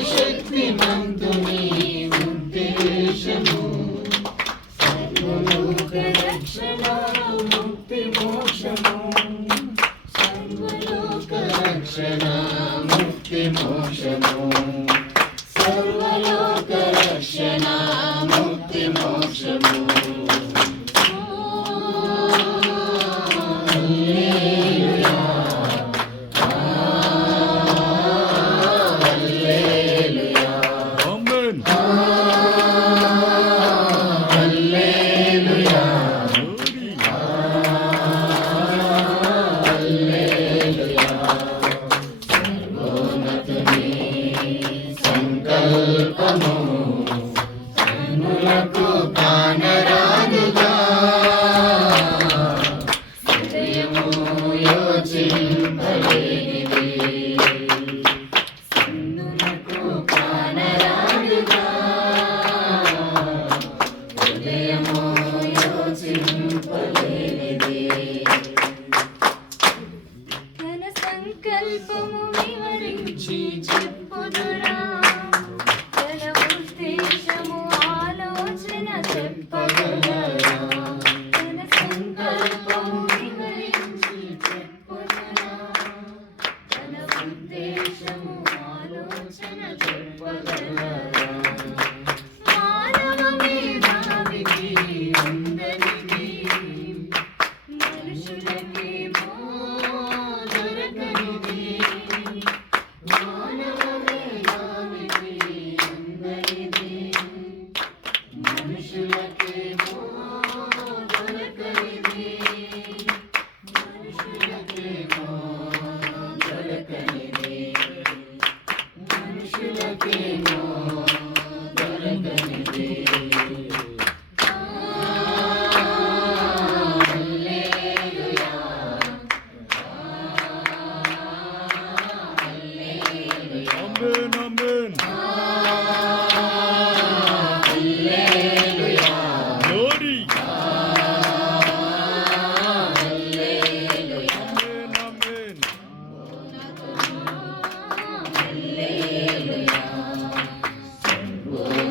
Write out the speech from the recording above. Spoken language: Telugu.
సర్వశక్తిమంతుని ఉద్దేశము సర్వలోక రక్షణ ముక్తి మోక్షము సర్వలోక రక్షణ ముక్తి మోక్షము సర్వలోక రక్షణ ముక్తి మోక్షము. Jim, Jim, Sẽ là 在于人